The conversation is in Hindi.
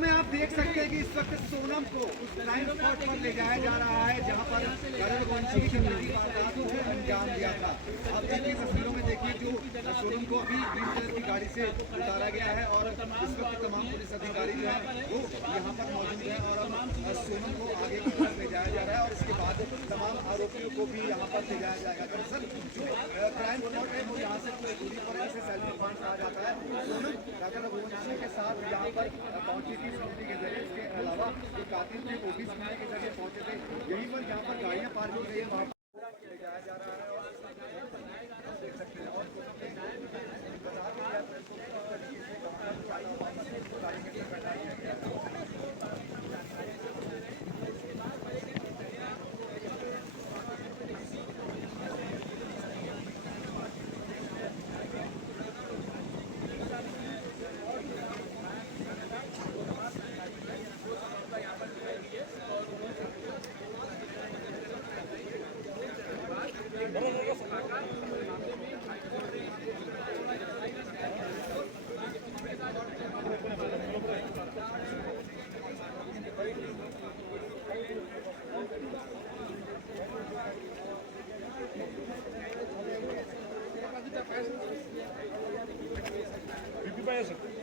में आप देख सकते हैं कि इस वक्त सोनम को उस क्राइम स्पॉट पर ले जाया जा रहा है जहां पर गरुड़वंशी की वारदात को अंजाम दिया था। आप देखिए तस्वीरों में, देखिए जो सोनम को अभी ग्रीन कलर की गाड़ी से उतारा गया है और इस वक्त तमाम पुलिस अधिकारी जो है वो यहाँ पर मौजूद है और सोनम को आगे की तरफ ले जाया जा रहा है और इसके बाद तमाम आरोपियों को भी यहाँ पर ले जाया जाएगा। दरअसल जो क्राइम स्पॉट है वो यहाँ से कुछ दूरी पर है, इसे सेल्फी पॉइंट कहा जाता है। सोनम गरुड़वंशी के साथ यहाँ पर पहुंची थी स्कूटी के जरिए, इसके अलावा जो कातिल थे वो भी स्कूटी के जरिए पहुंचे थे। यहीं पर जहाँ पर गाड़ियाँ पार्क हो गई है वहाँ ले जाया जा रहा है और देख सकते हैं और बता दें बीपी पाहिजे सर